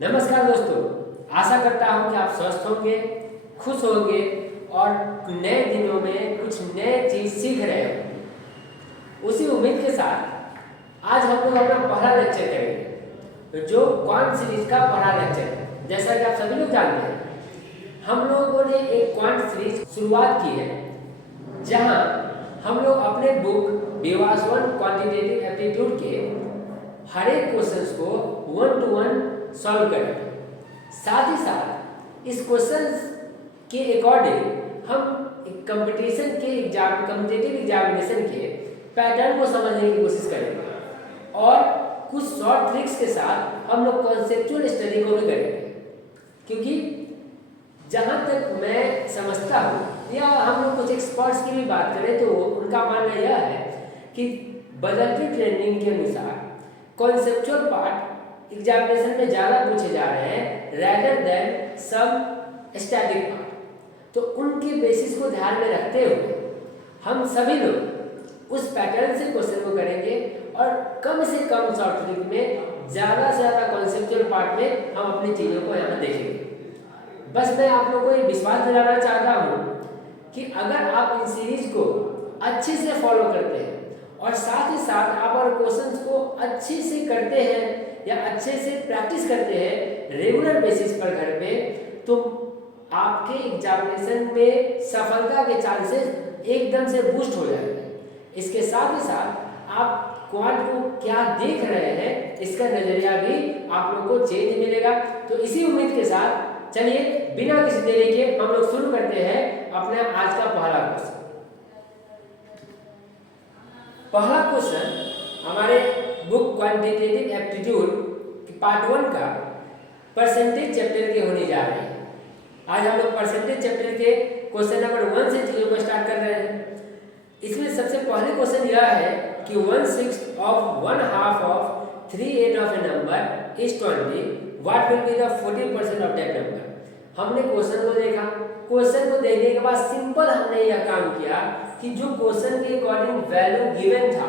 नमस्कार दोस्तों, आशा करता हूँ कि आप स्वस्थ होंगे, खुश होंगे और नए दिनों में कुछ नए चीज सीख रहे होंगे। उसी उम्मीद के साथ आज हम लोग अपना पहला लेक्चर करेंगे, तो जो क्वांट सीरीज का पहला लेक्चर है। जैसा कि आप सभी लोग जानते हैं, हम लोगों ने एक क्वांट सीरीज शुरुआत की है, जहां हम लोग अपने बुक बेवास वन क्वांटिटेटिव एप्टीट्यूड के हर एक क्वेश्चंस को 1 to 1 सॉल्व करेंगे। साथ ही साथ इस क्वेश्चंस के अकॉर्डिंग हम कंपटीशन के कॉम्पिटिटिव एग्जामिनेशन के पैटर्न को समझने की कोशिश करेंगे और कुछ शॉर्ट ट्रिक्स के साथ हम लोग कॉन्सेप्चुअल स्टडी को भी करेंगे। क्योंकि जहाँ तक मैं समझता हूँ या हम लोग कुछ एक्सपर्ट्स की भी बात करें तो उनका मानना यह है कि बदलती ट्रेंडिंग के अनुसार कॉन्सेप्चुअल पार्ट एग्जामिनेशन में ज़्यादा पूछे जा रहे हैं rather then some static part. तो उनके बेसिस को ध्यान में रखते हुए हम सभी लोग उस पैटर्न से क्वेश्चन को करेंगे और कम से कम शॉर्ट ट्रिक में ज़्यादा से ज़्यादा कॉन्सेप्चुअल पार्ट में हम अपनी चीज़ों को यहाँ देखेंगे। बस मैं आप लोगों को ये विश्वास दिलाना चाहता हूँ कि अगर आप इन सीरीज को अच्छे से फॉलो करते हैं और साथ ही साथ आप और क्वेश्चंस को अच्छे से करते हैं या अच्छे से प्रैक्टिस करते हैं रेगुलर बेसिस पर घर पे, तो आपके एग्जामिनेशन में सफलता के चांसेस एकदम से बूस्ट हो जाएंगे। इसके साथ ही साथ आप क्वांट को क्या देख रहे हैं इसका नजरिया भी आप लोगों को चेंज मिलेगा। तो इसी उम्मीद के साथ चलिए बिना किसी देरी के हम लोग शुरू करते हैं अपने आज का पहला क्वेश्चन। पहला क्वेश्चन हमारे बुक क्वांटिटेटिव एप्टीट्यूड पार्ट 1 का परसेंटेज चैप्टर के होने जा रहे हैं। आज हम लोग परसेंटेज चैप्टर के क्वेश्चन नंबर 1 से चीजों को स्टार्ट कर रहे हैं। इसमें सबसे पहले क्वेश्चन यह है कि 1/6 of 1/2 of 3/8 of a number is 20. What will be the 40% of that number? हमने क्वेश्चन को देखा। क्वेश्चन को देखने के बाद सिंपल हमने यह काम किया कि जो क्वेश्चन के अकॉर्डिंग वैल्यू गिवन था,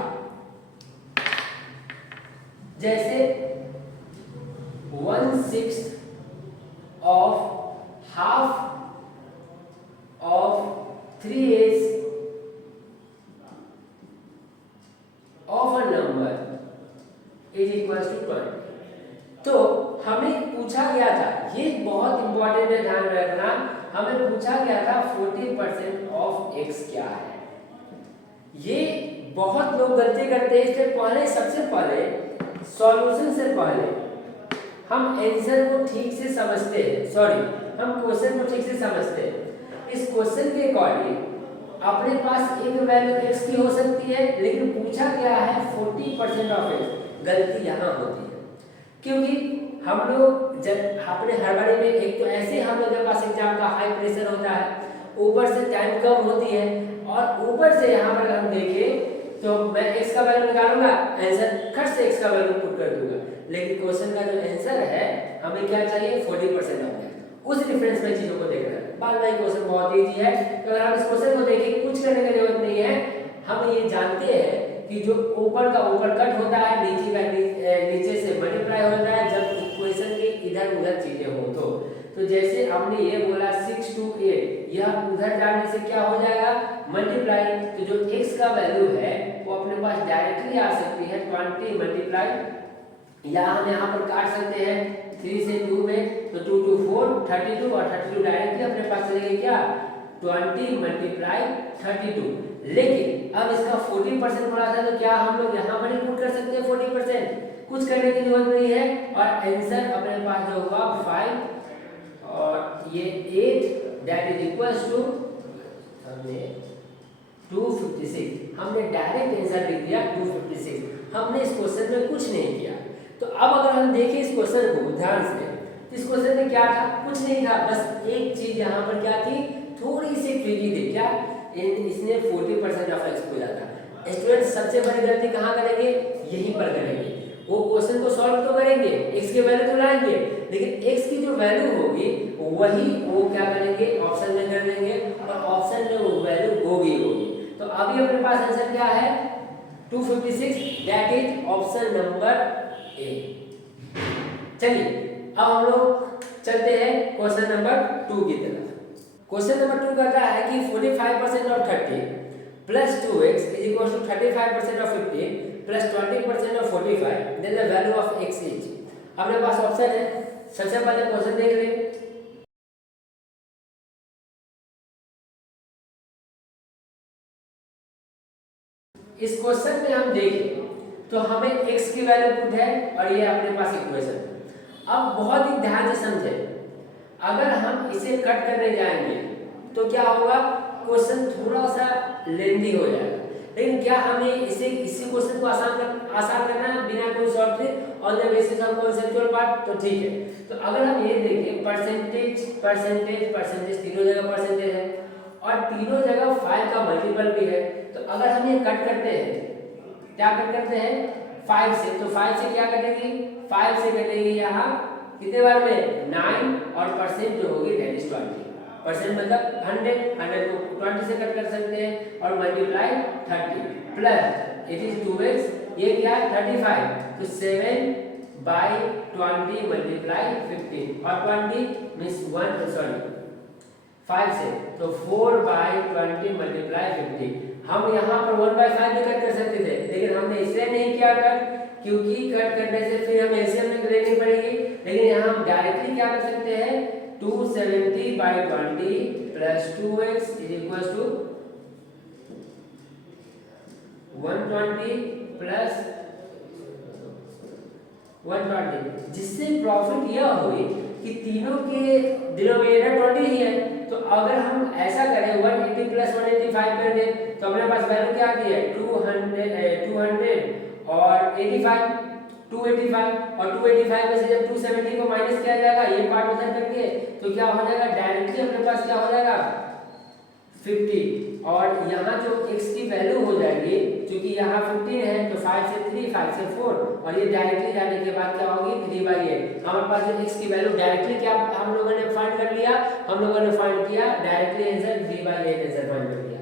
जैसे 1/6 of half of 3/8 of a number is equals to 20। तो हमें पूछा गया था, ये बहुत इंपॉर्टेंट है, ध्यान रखना, हमें पूछा गया था 40% ऑफ x क्या है। ये बहुत लोग गलती करते हैं, इसलिए पहले सबसे पहले सॉल्यूशन से पहले हम आंसर को ठीक से समझते हैं, हम क्वेश्चन को ठीक से समझते हैं। इस क्वेश्चन के अकॉर्डिंग अपने पास एक वैल्यू x की हो सकती है, लेकिन पूछा गया है 40% ऑफ x। गलती यहाँ होती है क्योंकि हम लोग जब अपने हर बारी में एक तो ऐसे हम लोग के पास एग्जाम का हाई प्रेशर होता है, ऊपर से टाइम कम होती है और ऊपर से यहाँ पर हम देखें तो मैं x का वैल्यू निकालूंगा, आंसर खट से x का वैल्यू पुट कर दूंगा, लेकिन क्वेश्चन का जो आंसर है हमें क्या चाहिए 40% ऑफ x। उस डिफरेंस में चीजों को देखना है। बाद में क्वेश्चन बहुत इजी है, तो अगर हम इस क्वेश्चन को देखें कुछ करने की जरूरत नहीं है। हम ये जानते हैं कि जो ऊपर का ऊपर कट होता है, नीचे का नीचे से मल्टीप्लाई होता है जब इक्वेशन के इधर उधर चीजें हो। तो जैसे हमने ये बोला 6 to 8, यह उधर जाने से क्या हो जाएगा मल्टीप्लाई, तो जो x का वैल्यू है वो अपने पास डायरेक्टली आ सकती है 20 मल्टीप्लाई, या हम यहाँ पर काट सकते हैं 3 से 2 में, तो 2 to 4 32 और 32 डायरेक्टली अपने पास चलेगी क्या 20 मल्टीप्लाई 32। लेकिन अब इसका 40% बोला था, तो क्या हम लोग यहाँ पर ही पुट कर सकते हैं 40%? कुछ करने की जरूरत नहीं है और आंसर अपने पास जो होगा 5 और ये 8 दैट इज इक्वल्स टू हमने 256। हमने डायरेक्ट आंसर लिख दिया 256। हमने इस क्वेश्चन में कुछ नहीं किया। तो अब अगर हम देखें इस क्वेश्चन को ध्यान से, इस क्वेश्चन में क्या था, कुछ नहीं था, बस एक चीज यहाँ पर क्या थी, थोड़ी सी ट्रिकी थी। क्या इसने 40% ऑफ x पूछा था। स्टूडेंट सबसे बड़ी गलती कहाँ करेंगे, यहीं पर करेंगे। वो क्वेश्चन को सॉल्व तो करेंगे, x की वैल्यू तो लाएंगे, लेकिन x की जो वैल्यू होगी वही वो क्या करेंगे ऑप्शन में कर देंगे और ऑप्शन में वो वैल्यू होगी। तो अभी अपने पास आंसर क्या है 256, that is option number A. चलिए अब हम लोग चलते हैं क्वेश्चन नंबर 2 की तरफ। क्वेश्चन नंबर 2 कहता है कि 45% of 30 plus 2x is equal to 35% of 15 plus 20% of 45 then the value of x is. अपने पास ऑप्शन है, सबसे पहले क्वेश्चन देख लें। इस क्वेश्चन में हम देखें तो हमें x की वैल्यू पुट है और ये अपने पास इक्वेशन। अब बहुत ही ध्यान से समझें, अगर हम इसे कट करने जाएंगे तो क्या होगा, क्वेश्चन थोड़ा सा लेंदी हो जाएगा। लेकिन क्या हमें इसी क्वेश्चन को आसान करना है बिना कोई short trick on the basis of conceptual part, तो ठीक है। तो अगर हम ये देखें परसेंटेज परसेंटेज परसेंटेज तीनों जगह परसेंटेज है और तीनों जगह 5 का मल्टीपल भी है। तो अगर हम ये कट करते हैं, क्या कट करते हैं 5 से, तो 5 से क्या कटेगी, 5 से कटेगी यहाँ कितने बार में 9 और परसेंट जो होगी दैट इज 20। परसेंट मतलब 100 को 20 से कट कर सकते हैं और multiply 30 plus it is 2x, ये क्या है 35, तो 7/20 मल्टीप्लाई 15 और 20 मींस 5 से, तो 4/20 मल्टीप्लाई 50। हम यहाँ पर 1/5 भी कट कर सकते थे, लेकिन हमने इसलिए नहीं किया कट क्योंकि कट करने से फिर हमें एलसीएम लेनी पड़ेगी। लेकिन यहाँ हम डायरेक्टली क्या कर सकते हैं, 270/20 plus 2x is equal to 120 plus 120, जिससे प्रॉफिट यह हुई कि तीनों के डिनोमिनेटर 20 ही है। तो अगर हम ऐसा करें 180 प्लस 185 कर दें तो अपने पास वैल्यू क्या आती है 200 और 85, 285 और 285 में से जब 270 को माइनस किया जाएगा ये पार्ट उधर करके, तो क्या हो जाएगा डायरेक्टली अपने पास क्या हो जाएगा 50। और यहाँ जो x की वैल्यू हो जाएगी, क्योंकि यहाँ 15 है तो 5 से 3 5 से 4 और ये डायरेक्टली जाने के बाद क्या होगी 3/8। हमारे पास जो x की वैल्यू डायरेक्टली क्या हम लोगों ने फाइंड कर लिया, हम लोगों ने फाइंड किया डायरेक्टली आंसर 3/8 आंसर फाइंड कर लिया।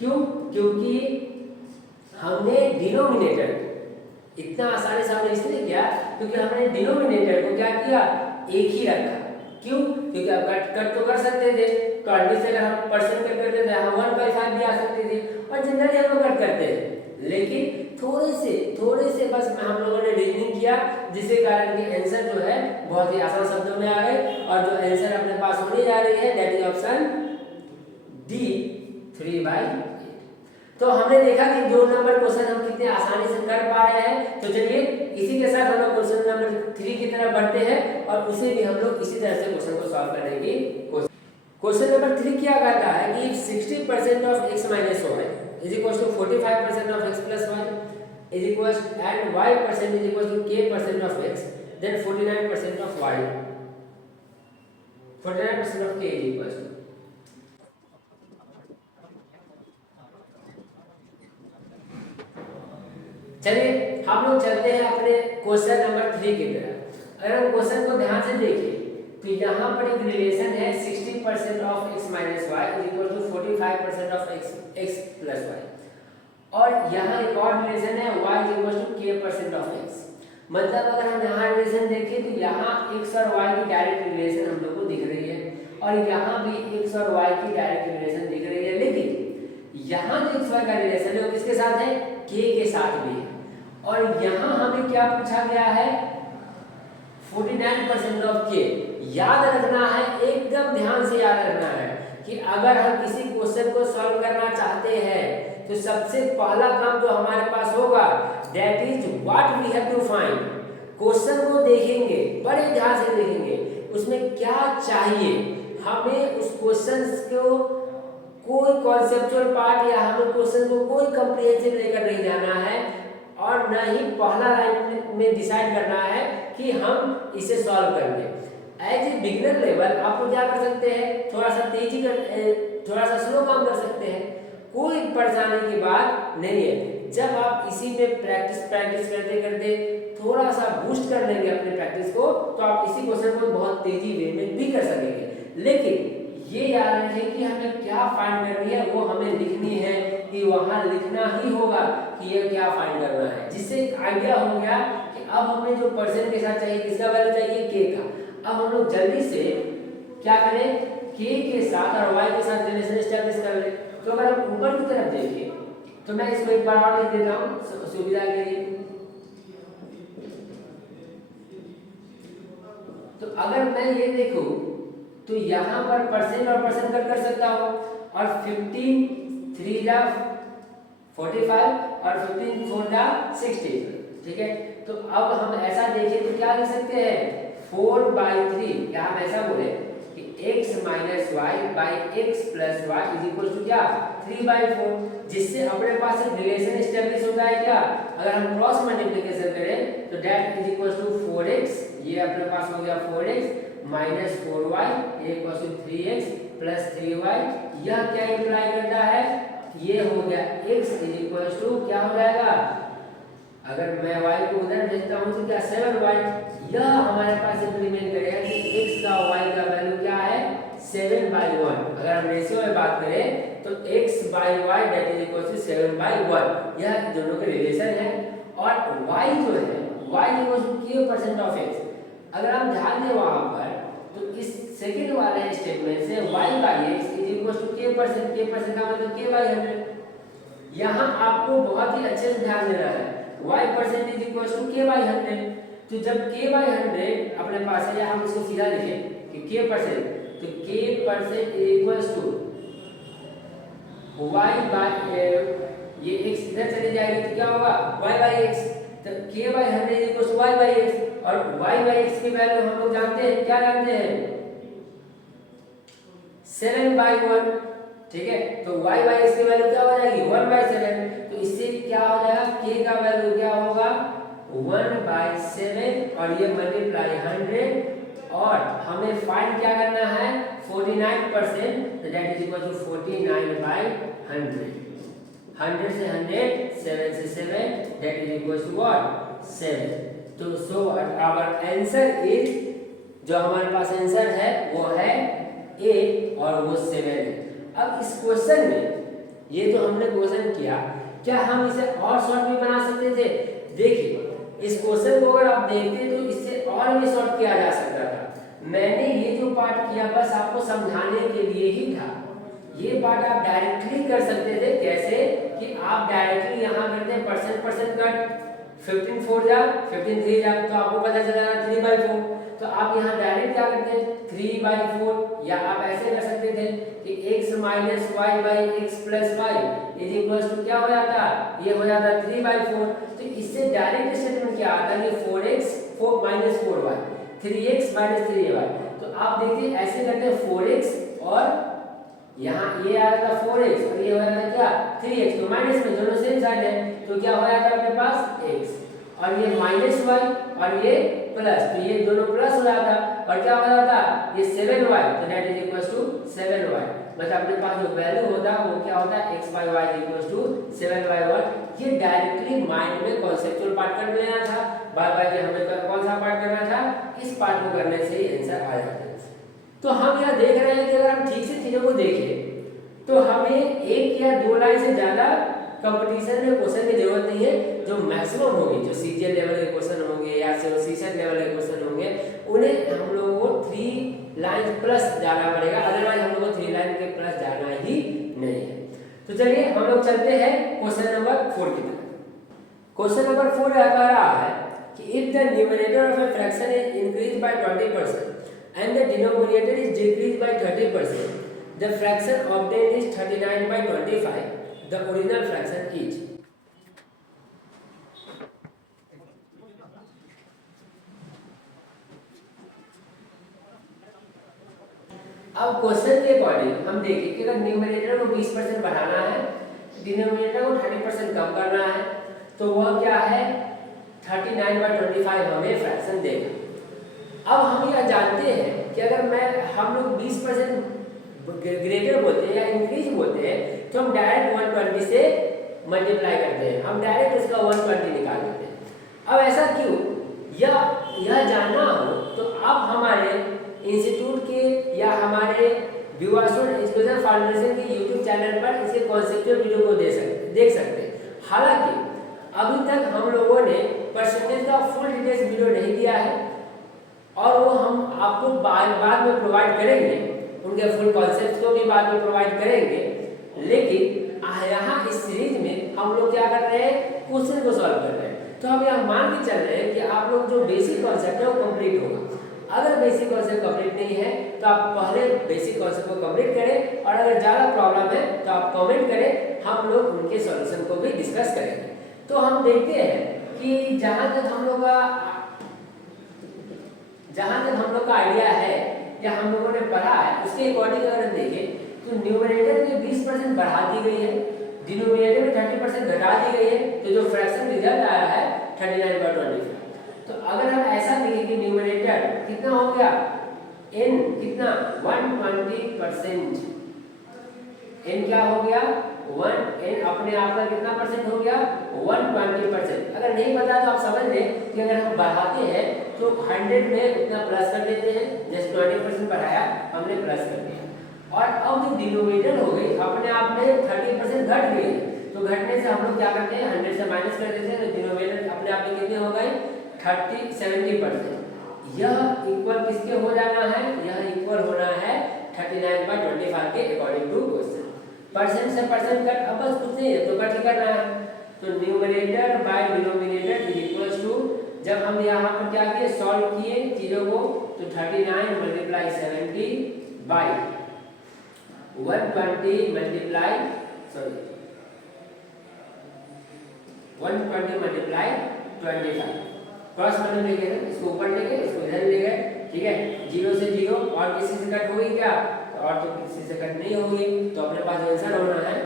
क्यों, क्योंकि हमने डिनोमिनेटर इतना आसानी से हमने इसलिए किया क्योंकि हमने डिनोमिनेटर को क्या किया एक ही रखा। क्यों, क्योंकि अब कट तो कर सकते थे, 20 से अगर हम परसेंट कट करते थे हम 1/5 भी आ सकते थे और जनरली हम लोग कट करते हैं। लेकिन थोड़े से बस हम लोगों ने रीजनिंग किया, जिसके कारण कि आंसर जो है बहुत ही आसान शब्दों में आ गए और जो आंसर अपने पास होने जा रही है दैट इज ऑप्शन डी 3/8। तो हमने देखा कि 2 नंबर क्वेश्चन हम कितने आसानी से कर पा रहे हैं। तो चलिए इसी के साथ हम लोग क्वेश्चन नंबर 3 की तरफ बढ़ते हैं और उसे भी हम लोग इसी तरह से क्वेश्चन को सॉल्व करने की कोशिश। क्वेश्चन नंबर 3 क्या कहता है कि 60% of x minus y is equal to 45% of x plus y is equal and y% is equal to k% of x then 49% of y 49% of k is equal to. चलिए हम लोग चलते हैं अपने क्वेश्चन नंबर 3 की तरफ। अगर हम क्वेश्चन को ध्यान से देखें तो यहाँ पर एक रिलेशन है 60% of x minus y is equal to 45% of x plus y, और यहाँ एक और रिलेशन है y is equal to k% of x। मतलब अगर हम यहाँ रिलेशन देखें तो यहाँ x और y की डायरेक्ट रिलेशन हम लोग को दिख रही है और यहाँ भी x और y की डायरेक्ट रिलेशन दिख रही है। लेकिन यहाँ जो x y का रिलेशन है वो किसके साथ है, k के साथ भी है। और यहाँ हमें क्या पूछा गया है 49% ऑफ k। याद रखना है, एकदम ध्यान से याद रखना है कि अगर हम किसी क्वेश्चन को सॉल्व करना चाहते हैं तो सबसे पहला काम जो हमारे पास होगा that is what we have to find. Question को देखेंगे, बड़े ध्यान से देखेंगे उसमें क्या चाहिए। हमें उस क्वेश्चन को कोई कॉन्सेप्चुअल पार्ट या हमें क्वेश्चन को कोई कॉम्प्रिहेंसिव लेकर नहीं जाना है और न ही पहला लाइन में डिसाइड करना है कि हम इसे सॉल्व करेंगे। एज ए बिगिनर लेवल आप लोग क्या कर सकते हैं, थोड़ा सा तेजी कर थोड़ा सा स्लो काम कर सकते हैं, कोई परेशानी की बात नहीं है। जब आप इसी में प्रैक्टिस करते करते थोड़ा सा बूस्ट कर लेंगे अपने प्रैक्टिस को तो आप इसी क्वेश्चन को बहुत तेजी वे में भी कर सकेंगे। लेकिन ये याद रखिए कि हमें क्या फाइंड करनी है, वो हमें लिखनी है कि वहाँ लिखना ही होगा कि ये क्या फाइंड करना है, जिससे एक आइडिया हो गया कि अब हमें जो परसेंट के साथ चाहिए किसका वैल्यू चाहिए k का। अब हम लोग जल्दी से क्या करें, k के साथ और y के साथ रिलेशन एस्टैब्लिश कर ले। तो अगर हम ऊपर की तरफ देखें तो मैं इसको एक बार और लिख देता हूँ सुविधा के लिए। तो अगर मैं ये देखूं तो यहाँ पर परसेंट और परसेंट कट कर सकता हूँ, और 15 3 जा 45 और 15 4 जा 60, ठीक है। तो अब हम ऐसा देखें तो क्या लिख सकते हैं, 4/3, या हम ऐसा बोले कि x minus y by x plus y is equal to क्या, 3/4, जिससे अपने पास एक रिलेशन एस्टेब्लिश होता है क्या, अगर हम क्रॉस मल्टीप्लिकेशन करें तो that is equal to 4x, ये अपने पास हो गया 4x minus 4y equal to 3x plus 3y। यह क्या इंप्लाई करता है, ये हो गया x इज इक्वल टू क्या हो जाएगा, अगर मैं y को उधर भेजता हूं तो क्या 7y। यह हमारे पास इंप्लीमेंट करेगा कि x का y का वैल्यू क्या है 7/1। अगर हम रेशियो में बात करें तो x/y that is equal to 7/1, यह दोनों का रिलेशन है। और y जो है y equal to k% of x, अगर हम ध्यान दें वहां पर तो इस सेकंड वाले स्टेटमेंट से y/x is equal to k% का मतलब k/100। यहाँ आपको बहुत ही अच्छे से ध्यान देना है, y% is equal to k/100। तो जब k/100 अपने पास है, या हम इसको सीधा लिखें कि k%, तो k% इज इक्वल टू ये x इधर चली जाएगी तो क्या होगा y/x, तो k/100 is equal to y/x, और y/x की वैल्यू हम लोग जानते हैं, क्या जानते हैं 7/1, ठीक है। तो y/x की वैल्यू क्या हो जाएगी 1/7, तो इससे क्या हो जाएगा k का वैल्यू क्या होगा 1/7, और ये मल्टीप्लाई 100, और हमें फाइंड क्या करना है 49%, तो दैट इज इक्वल टू 49/100। 100 से 100, 7 से 7, that is equal to what 7। तो सो आवर आंसर इज, जो हमारे पास आंसर है वो है A और वो 7 है। अब इस क्वेश्चन में ये तो हमने क्वेश्चन किया, क्या हम इसे और शॉर्ट भी बना सकते थे? देखिए इस क्वेश्चन को अगर आप देखते तो इससे और भी शॉर्ट किया जा सकता था। मैंने ये जो पार्ट किया बस आपको समझाने के लिए ही था। ये पार्ट आप डायरेक्टली कर सकते थे, कैसे कि आप डायरेक्टली यहाँ करते हैं परसेंट कट, 15 4 जा 15 3 जा, तो आपको पता चला 3/4। तो आप यहाँ डायरेक्ट क्या करते हैं 3/4, या आप ऐसे कर सकते थे कि x minus y by x plus y is equal to क्या हो जाता, ये हो जाता 3/4। तो इससे डायरेक्ट स्टेटमेंट क्या आता है कि 4x 4 minus 4y 3x minus 3y। तो आप देखिए ऐसे करते हैं 4x, और यहाँ ये आ रहा था 4x और ये हो रहा था क्या 3x, तो माइनस में दोनों सेम साइड है, तो क्या हो जाता है अपने पास x, और ये माइनस y और ये प्लस, तो ये दोनों प्लस हो जाता, और क्या हो जाता ये 7y, तो that is equal to 7y। मतलब अपने पास जो वैल्यू होता है वो क्या होता है x/y इज इक्वल टू 7/1। ये डायरेक्टली माइंड में कॉन्सेप्चुअल पार्ट कर लेना था, बाय के हमें कौन सा पार्ट करना था, इस पार्ट को करने से ही आंसर आ जाता है। तो हम यह देख रहे हैं कि अगर हम ठीक से चीजों को देखें तो हमें एक या दो लाइन से ज्यादा कंपटीशन में क्वेश्चन की जरूरत नहीं है। जो मैक्सिमम होगी, जो सीजीएल लेवल के क्वेश्चन होंगे या सीसेट लेवल के क्वेश्चन होंगे, उन्हें हम लोगों को 3 लाइन प्लस जाना पड़ेगा, अदरवाइज हम लोगों को 3 लाइन के प्लस जाना ही नहीं है। तो चलिए हम लोग चलते हैं क्वेश्चन नंबर 4 की तरफ। क्वेश्चन नंबर 4 कह रहा है कि if the numerator of a fraction is increase by 20% and the denominator is decreased by 30%, the fraction obtained is 39/25, the original fraction is। अब क्वेश्चन के अकॉर्डिंग हम देखें कि अगर न्यूमरेटर को 20% बढ़ाना है, डिनोमिनेटर को 30% कम करना है, तो वह क्या है 39/25 हमें फ्रैक्शन देगा। अब हम यह जानते हैं कि अगर हम लोग 20% ग्रेटर बोलते हैं या इंक्रीज बोलते हैं तो हम डायरेक्ट 120 से मल्टीप्लाई करते हैं, हम डायरेक्ट इसका 120 निकाल देते हैं। अब ऐसा क्यों, यह जानना हो तो आप हमारे इंस्टीट्यूट के या हमारे व्यूअर्सों एजुकेशन फाउंडेशन के यूट्यूब चैनल पर इसके कॉन्सेप्चुअल वीडियो को देख सकते हैं। हालांकि अभी तक हम लोगों ने परसेंटेज का फुल डिटेल्स वीडियो नहीं दिया है, और वो हम आपको बाद में प्रोवाइड करेंगे, उनके फुल कॉन्सेप्ट को भी बाद में प्रोवाइड करेंगे। लेकिन यहाँ इस सीरीज में हम लोग क्या कर रहे हैं, क्वेश्चन को सॉल्व कर रहे हैं। तो हम यहाँ मान के चल रहे हैं कि आप लोग जो बेसिक कॉन्सेप्ट है वो कंप्लीट होगा। अगर बेसिक कॉन्सेप्ट कंप्लीट नहीं है तो आप पहले बेसिक कॉन्सेप्ट को कंप्लीट करें, और अगर ज़्यादा प्रॉब्लम है तो आप कमेंट करें, हम लोग उनके सॉल्यूशन को भी डिस्कस करेंगे। तो हम देखते हैं कि जहाँ तक हम लोग का आइडिया है या हम लोगों ने पढ़ा है, उसके अकॉर्डिंग अगर हम देखें तो न्यूमरेटर में 20% बढ़ा दी गई है, डिनोमिनेटर में 30% घटा दी गई है, तो जो फ्रैक्शन रिजल्ट आया है 39/25। तो अगर हम ऐसा देखें कि न्यूमरेटर कितना हो गया, n कितना 120%, n क्या हो गया 1, n अपने आप का कितना परसेंट हो गया 120%। अगर नहीं पता तो आप समझ लें कि अगर हम बढ़ाते हैं तो 100 में उतना प्लस कर देते हैं, जैसे 20% बढ़ाया हमने प्लस कर दिया। और अब जो डिनोमिनेटर हो गई अपने आप में 30% घट गई, तो घटने से हम लोग क्या करते हैं 100 से माइनस कर देते हैं, तो डिनोमिनेटर अपने आप में कितने हो गए 70%। यह इक्वल किसके हो जाना है, यह इक्वल होना है 39/25 के अकॉर्डिंग टू क्वेश्चन। परसेंट से परसेंट कट, अब बस कुछ नहीं है तो कट ही करना है। तो numerator by denominator is equals to, जब हम यहाँ पर क्या किए सॉल्व किए चीजों को, तो 39 × 70 बाय 120 मल्टीप्लाई 25 क्रॉस मल्टीप्लिकेशन, इसको ऊपर ले गए इसको इधर ले गए, ठीक है। 0 से 0 और किसी से कट होगी क्या, और तो किसी से कट नहीं होगी, तो अपने पास आंसर होना है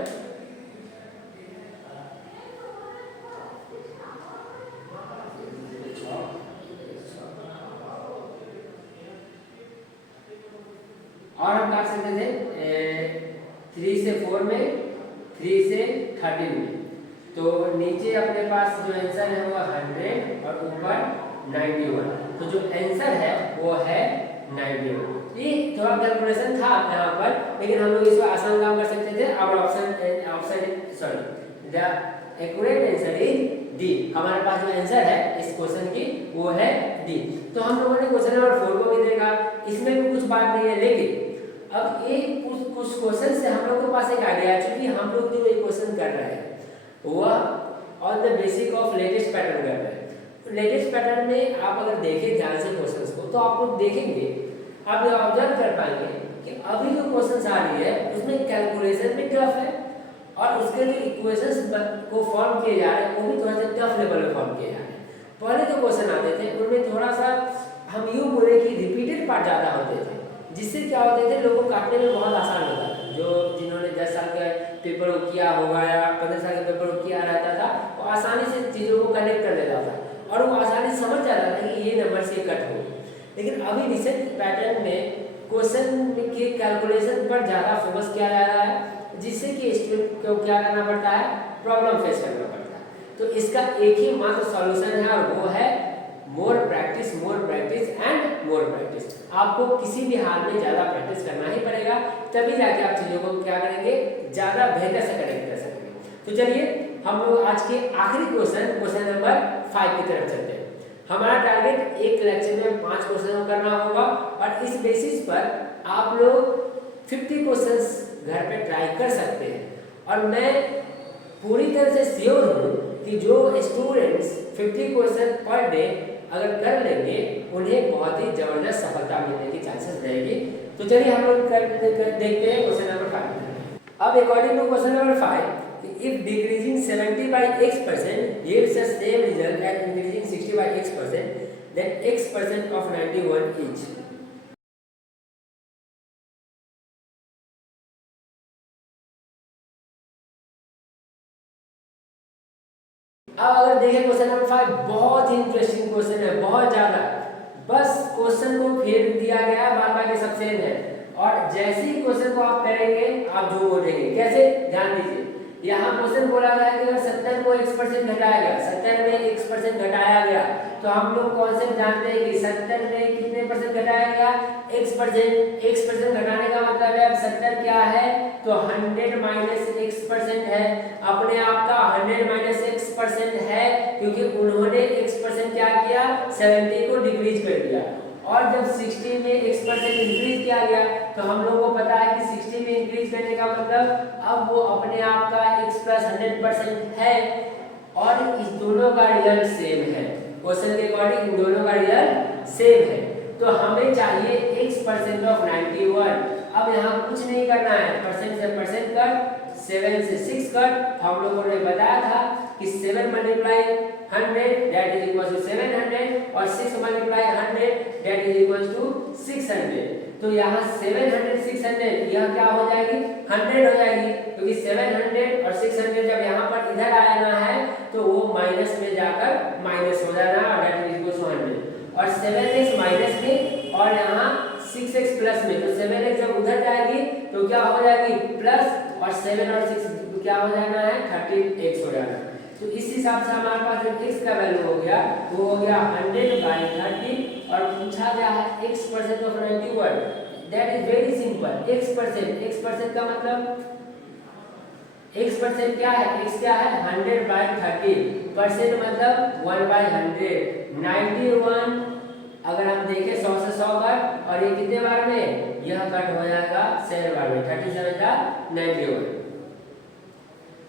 और हम काट सकते थे 3 से 4 में, 3 से 13 में। तो नीचे अपने पास जो आंसर है वो 100 और ऊपर 91, तो जो आंसर है वो है 91। ये थोड़ा कैलकुलेशन था यहाँ पर, लेकिन हम लोग इसको आसान काम कर सकते थे। अब the accurate answer is D, हमारे पास जो आंसर है इस क्वेश्चन की वो है डी। तो हम लोगों ने क्वेश्चन नंबर 4 को भी देखा, इसमें भी कुछ बात नहीं है, लेकिन अब एक कुछ क्वेश्चन से हम लोग के पास एक आइडिया है, क्योंकि हम लोग जो ये क्वेश्चन कर रहे हैं वह on the basic of latest pattern कर रहे हैं। लेटेस्ट पैटर्न में आप अगर देखें ध्यान से क्वेश्चंस को, तो आप लोग देखेंगे, आप ये ऑब्जर्व कर पाएंगे कि अभी जो क्वेश्चंस आ रही है उसमें कैलकुलेशन भी टफ है, और उसके जो इक्वेशंस को फॉर्म किए जा रहे हैं वो भी थोड़ा सा टफ लेवल पे फॉर्म किए जा रहे हैं। पहले जो क्वेश्चन आते थे उनमें थोड़ा सा हम यूँ बोले कि रिपीटेड पार्ट ज़्यादा होते थे, जिससे क्या होते थे लोगों को काटने में बहुत आसान होता था। जो जिन्होंने 10 साल के पेपर को किया होगा या 15 साल के पेपर को किया रहता था, वो आसानी से चीज़ों को कनेक्ट कर लेता था, और वो आसानी से समझ जाता था कि ये नंबर से कट हो। लेकिन अभी रिसेंट पैटर्न में क्वेश्चन के कैलकुलेशन पर ज़्यादा फोकस किया जा रहा है, जिससे कि स्टूडेंट को क्या करना पड़ता है, प्रॉब्लम फेस करना पड़ता है। तो इसका एक ही मात्र सॉल्यूशन है, और वो है more practice and more practice. आपको किसी भी हाल में ज़्यादा प्रैक्टिस करना ही पड़ेगा, तभी जाके आप चीज़ों को क्या करेंगे, ज़्यादा बेहतर से कनेक्ट कर सकेंगे। तो चलिए हम लोग आज के आखिरी क्वेश्चन नंबर 5 की तरफ चलते हैं। हमारा टारगेट एक लेक्चर में 5 क्वेश्चन करना होगा, और इस बेसिस पर आप लोग 50 क्वेश्चंस घर पे ट्राई कर सकते हैं। और मैं पूरी तरह से श्योर हूँ कि जो स्टूडेंट्स 50 क्वेश्चन पर डे अगर कर लेंगे, उन्हें बहुत ही जबरदस्त सफलता मिलने की चांसेस रहेगी। तो चलिए हम लोग देखते हैं क्वेश्चन नंबर 5। अब according to question number 5, if decreasing 70 by x% yields the same result as increasing 60 by x%, then x% of 91 is। अब अगर देखें क्वेश्चन नंबर 5, बहुत ही इंटरेस्टिंग क्वेश्चन है, बहुत ज़्यादा। बस क्वेश्चन को फेर दिया गया, बाद बाकी सब सेम है, और जैसे ही क्वेश्चन को आप करेंगे आप जो बोलेंगे, कैसे, ध्यान दीजिए। यहाँ क्वेश्चन बोला गया है कि अगर 70 को x% घटाया गया, 70 में x% घटाया गया, तो हम लोग कॉन्सेप्ट जानते हैं कि 70 में कितने परसेंट घटाया गया, x% घटाने का मतलब है अब 70 क्या है, तो 100 माइनस x% है, अपने आप का 100 माइनस x% है, क्योंकि उन्होंने x% क्या किया, 70 को डिक्रीज कर दिया। और जब 60 में x% इंक्रीज किया गया तो हम लोगों को पता है कि 60 में इंक्रीज करने का मतलब अब वो अपने आप का x प्लस 100% है और इस दोनों का रिजल्ट सेम है। क्वेश्चन के अकॉर्डिंग इन दोनों का रिजल्ट सेम है। तो हमें चाहिए x% ऑफ 91। अब यहाँ कुछ नहीं करना है, परसेंट से परसेंट कट, 7 से 6 कट। हम लोगों ने बताया था कि 7 multiply 100 that is equal to 700 और 6 multiply 100 that is equal to 600। तो यहाँ 700 600 यह क्या हो जाएगी 100 हो जाएगी, क्योंकि 700 और 600 जब यहाँ पर इधर आना है तो वो माइनस में जाकर माइनस हो जाना है और दैट इज इक्वल टू 100 और 7x माइनस में और यहाँ 6x प्लस में। तो 7x जब उधर जाएगी तो क्या हो जाएगी प्लस और 7 और 6 क्या हो जाना है 13x हो जाना। तो इस हिसाब से हमारे पास जो x का वैल्यू हो गया वो हो गया 100/30 और पूछा गया है x% of 91। That is very simple. x% का मतलब x% क्या है, x क्या है 100/30, परसेंट मतलब 1/100। 91 अगर हम देखें 100 से 100 कट और ये कितने बार में यह कट हो जाएगा 7 बार में, 37 का 91।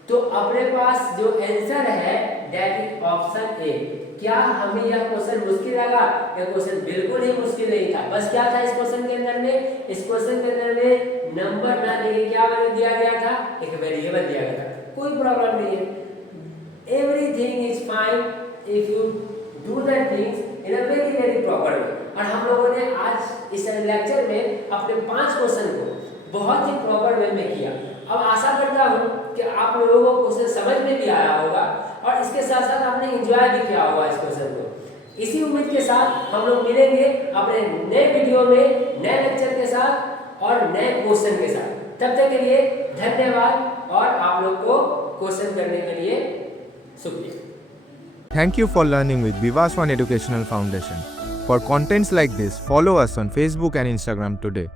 तो अपने पास जो आंसर है दैट इज ऑप्शन ए। क्या हमें यह क्वेश्चन मुश्किल लगा? यह क्वेश्चन बिल्कुल ही मुश्किल नहीं था। बस क्या था इस क्वेश्चन के अंदर में, इस क्वेश्चन के अंदर में नंबर ना देके क्या वैल्यू दिया गया था, एक वेरिएबल दिया गया था। कोई प्रॉब्लम नहीं है, everything is fine if you do that things in a very very proper way. और हम लोगों ने आज इस लेक्चर में अपने 5 क्वेश्चन को बहुत ही प्रॉपर वे में किया। अब आशा करता हूँ कि आप लोगों को क्वेश्चन समझ में भी आया होगा और इसके साथ साथ आपने एंजॉय भी किया होगा इस क्वेश्चन को। इसी उम्मीद के साथ हम लोग मिलेंगे अपने नए वीडियो में नए लेक्चर के साथ और नए क्वेश्चन के साथ। तब तक के लिए धन्यवाद और आप लोग को क्वेश्चन करने के लिए शुक्रिया। Thank you for learning with Vivas One Educational Foundation. For contents like this, follow us on Facebook and Instagram today.